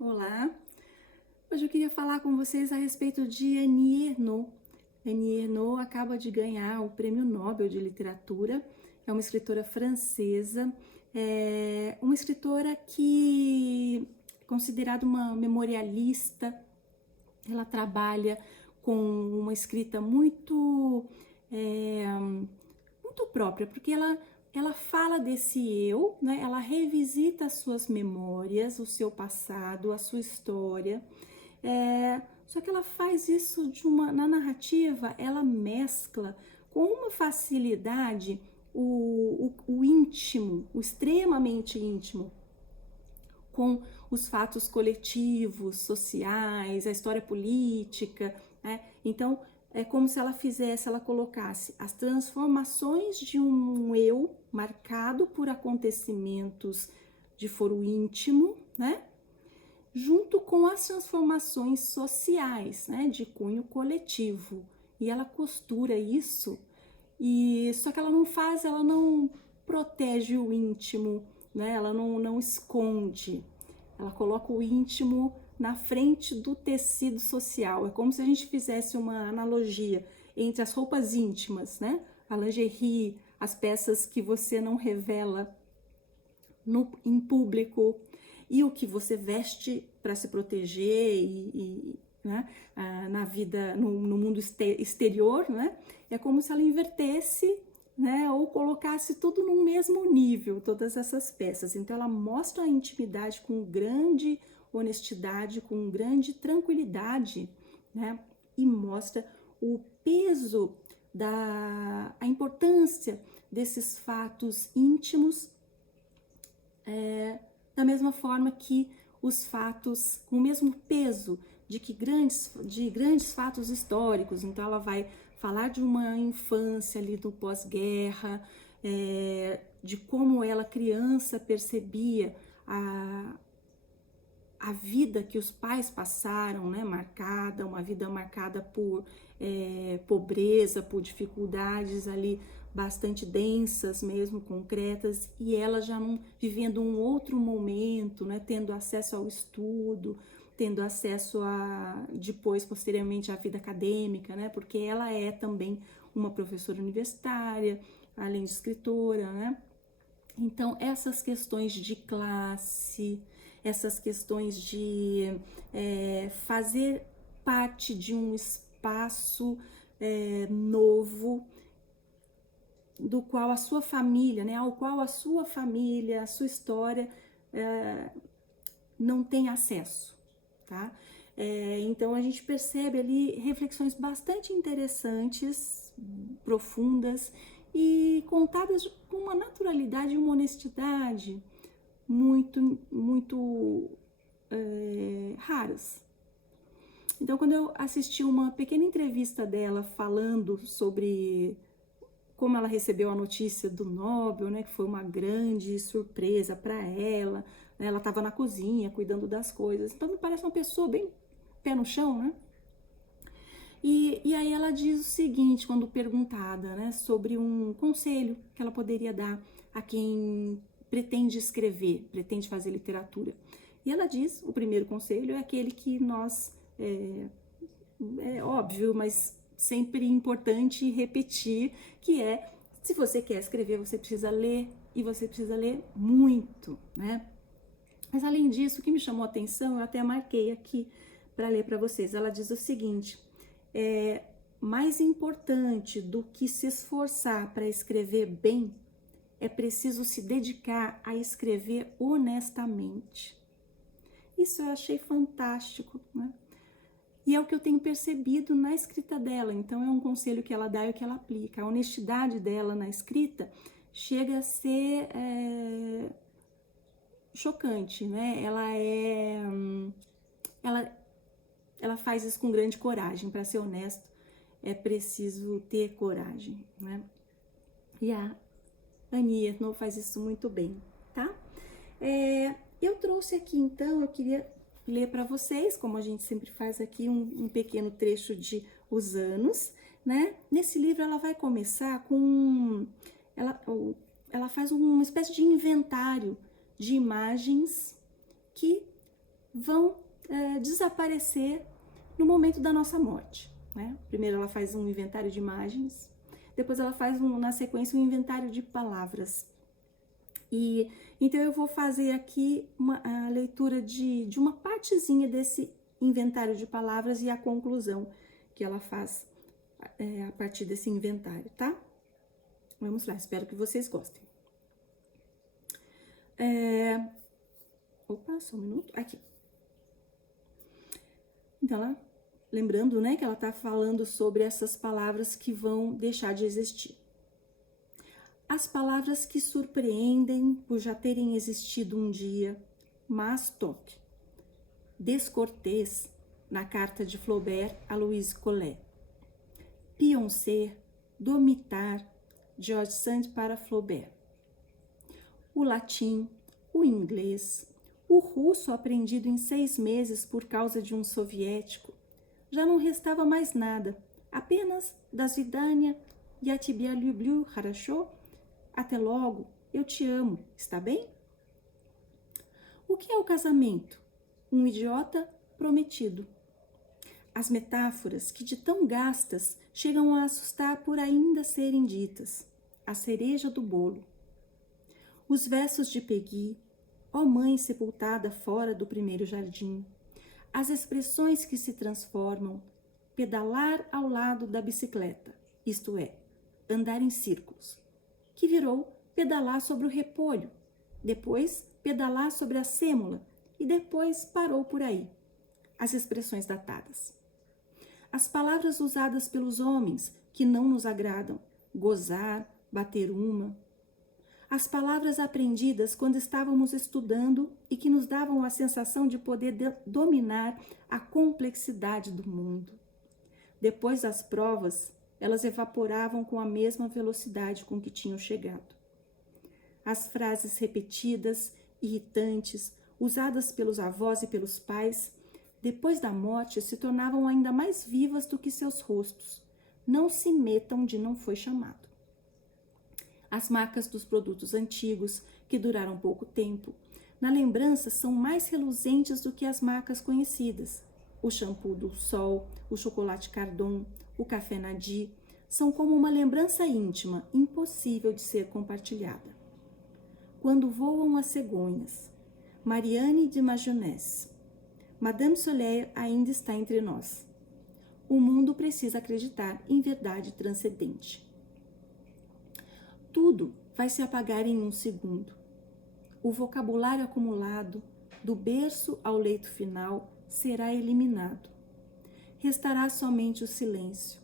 Olá, hoje eu queria falar com vocês a respeito de Annie Ernaux. Annie Ernaux acaba de ganhar o Prêmio Nobel de Literatura, é uma escritora francesa, uma escritora que é considerada uma memorialista. Ela trabalha com uma escrita muito própria, porque ela fala desse eu, né? Ela revisita as suas memórias, o seu passado, a sua história. Só que ela faz isso na narrativa, ela mescla com uma facilidade o íntimo, o extremamente íntimo, com os fatos coletivos, sociais, a história política, né? Então, é como se ela colocasse as transformações de um eu marcado por acontecimentos de foro íntimo, né? Junto com as transformações sociais, né? De cunho coletivo. E ela costura isso, só que ela não protege o íntimo, né? Ela não esconde, ela coloca o íntimo na frente do tecido social. É como se a gente fizesse uma analogia entre as roupas íntimas, né? A lingerie, as peças que você não revela em público, e o que você veste para se proteger né, na vida, no mundo exterior, né? É como se ela invertesse, né, ou colocasse tudo no mesmo nível, todas essas peças. Então ela mostra a intimidade com grande honestidade, com grande tranquilidade, né? E mostra o peso a importância desses fatos íntimos, da mesma forma que os fatos, com o mesmo peso de grandes fatos históricos. Então ela vai falar de uma infância ali do pós-guerra, de como ela criança percebia a vida que os pais passaram, né, uma vida marcada por pobreza, por dificuldades ali bastante densas mesmo, concretas, e ela já não vivendo um outro momento, né, tendo acesso ao estudo, tendo acesso posteriormente à vida acadêmica, né, porque ela é também uma professora universitária, além de escritora, né. Então, essas questões de classe, essas questões de fazer parte de um espaço novo, do qual a sua família, né, ao qual a sua família, a sua história não tem acesso, tá? Então a gente percebe ali reflexões bastante interessantes, profundas e contadas com uma naturalidade e uma honestidade muito raras. Então, quando eu assisti uma pequena entrevista dela falando sobre como ela recebeu a notícia do Nobel, né, que foi uma grande surpresa para ela, né, ela estava na cozinha cuidando das coisas, então me parece uma pessoa bem pé no chão, né? E aí ela diz o seguinte, quando perguntada, né, sobre um conselho que ela poderia dar a quem pretende escrever, pretende fazer literatura. E ela diz, o primeiro conselho é aquele que é óbvio, mas sempre importante repetir, que é, se você quer escrever, você precisa ler, e você precisa ler muito, né? Mas além disso, o que me chamou a atenção, eu até marquei aqui para ler para vocês. Ela diz o seguinte: mais importante do que se esforçar para escrever bem, é preciso se dedicar a escrever honestamente. Isso eu achei fantástico, né? E é o que eu tenho percebido na escrita dela. Então é um conselho que ela dá e o que ela aplica. A honestidade dela na escrita chega a ser chocante, né? Ela faz isso com grande coragem. Para ser honesto, é preciso ter coragem, né? E a Annie Ernaux faz isso muito bem, tá? Eu trouxe aqui, então, eu queria ler para vocês, como a gente sempre faz aqui, um pequeno trecho de Os Anos, né? Nesse livro ela vai começar com... Ela faz uma espécie de inventário de imagens que vão desaparecer no momento da nossa morte, né? Primeiro ela faz um inventário de imagens, depois ela faz na sequência um inventário de palavras. E então eu vou fazer aqui a leitura de uma partezinha desse inventário de palavras e a conclusão que ela faz a partir desse inventário, tá? Vamos lá, espero que vocês gostem. Opa, só um minuto. Aqui. Então, lembrando, né, que ela tá falando sobre essas palavras que vão deixar de existir. As palavras que surpreendem por já terem existido um dia, mas toque. Descortês, na carta de Flaubert a Louise Collet. Pioncer, dormitar, George Sand para Flaubert. O latim, o inglês, o russo aprendido em 6 meses por causa de um soviético. Já não restava mais nada, apenas das vidania e a тебя люблю, хорошо? Até logo, eu te amo, está bem? O que é o casamento? Um idiota prometido. As metáforas, que de tão gastas, chegam a assustar por ainda serem ditas. A cereja do bolo. Os versos de Peggy, ó mãe sepultada fora do primeiro jardim. As expressões que se transformam. Pedalar ao lado da bicicleta, isto é, andar em círculos. Que virou pedalar sobre o repolho, depois pedalar sobre a sêmola e depois parou por aí. As expressões datadas. As palavras usadas pelos homens que não nos agradam, gozar, bater uma. As palavras aprendidas quando estávamos estudando e que nos davam a sensação de poder dominar a complexidade do mundo. Depois das provas, elas evaporavam com a mesma velocidade com que tinham chegado. As frases repetidas, irritantes, usadas pelos avós e pelos pais, depois da morte se tornavam ainda mais vivas do que seus rostos. Não se metam onde não foi chamado. As marcas dos produtos antigos, que duraram pouco tempo, na lembrança são mais reluzentes do que as marcas conhecidas. O shampoo do Sol, o chocolate Cardon, o café Nadi, são como uma lembrança íntima, impossível de ser compartilhada. Quando voam as cegonhas, Marianne de Majonesse, Madame Soleil ainda está entre nós. O mundo precisa acreditar em verdade transcendente. Tudo vai se apagar em um segundo. O vocabulário acumulado, do berço ao leito final, será eliminado. Restará somente o silêncio,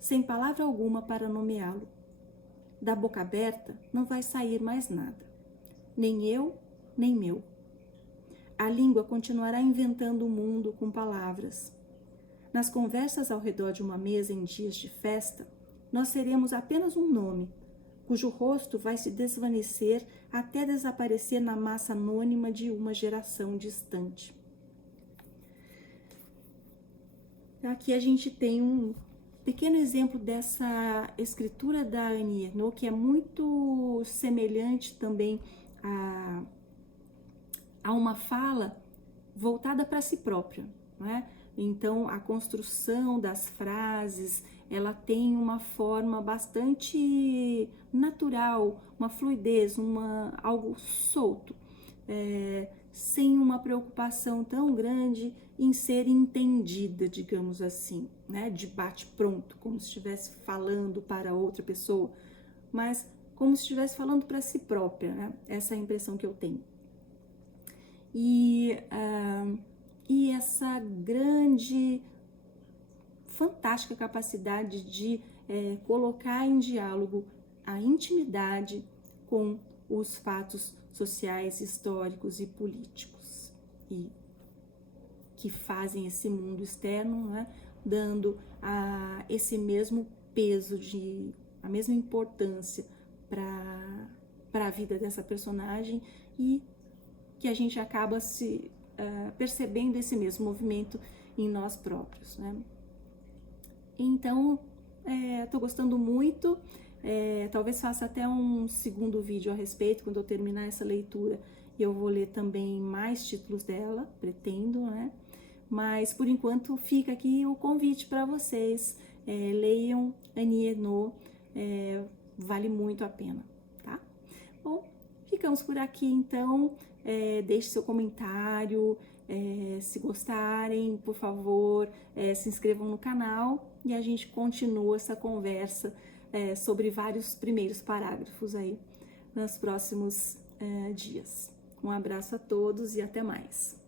sem palavra alguma para nomeá-lo. Da boca aberta não vai sair mais nada, nem eu, nem meu. A língua continuará inventando o mundo com palavras. Nas conversas ao redor de uma mesa em dias de festa, nós seremos apenas um nome, cujo rosto vai se desvanecer até desaparecer na massa anônima de uma geração distante. Aqui a gente tem um pequeno exemplo dessa escritura da Annie Ernaux, que é muito semelhante também a uma fala voltada para si própria, não é? Então, a construção das frases, ela tem uma forma bastante natural, uma fluidez, algo solto, sem uma preocupação tão grande em ser entendida, digamos assim, né? De bate-pronto, como se estivesse falando para outra pessoa, mas como se estivesse falando para si própria, né? Essa é a impressão que eu tenho. E essa grande, fantástica capacidade de colocar em diálogo a intimidade com os fatos sociais, históricos e políticos, e que fazem esse mundo externo, né, dando esse mesmo peso, a mesma importância para a vida dessa personagem, e que a gente acaba se percebendo esse mesmo movimento em nós próprios, né? Então, estou gostando muito, talvez faça até um segundo vídeo a respeito, quando eu terminar essa leitura, Eu vou ler também mais títulos dela, pretendo, né? Mas por enquanto fica aqui o convite para vocês. Leiam Annie Ernaux, vale muito a pena, tá? Bom, ficamos por aqui então. Deixe seu comentário, se gostarem, por favor, se inscrevam no canal e a gente continua essa conversa sobre vários primeiros parágrafos aí nos próximos dias. Um abraço a todos e até mais.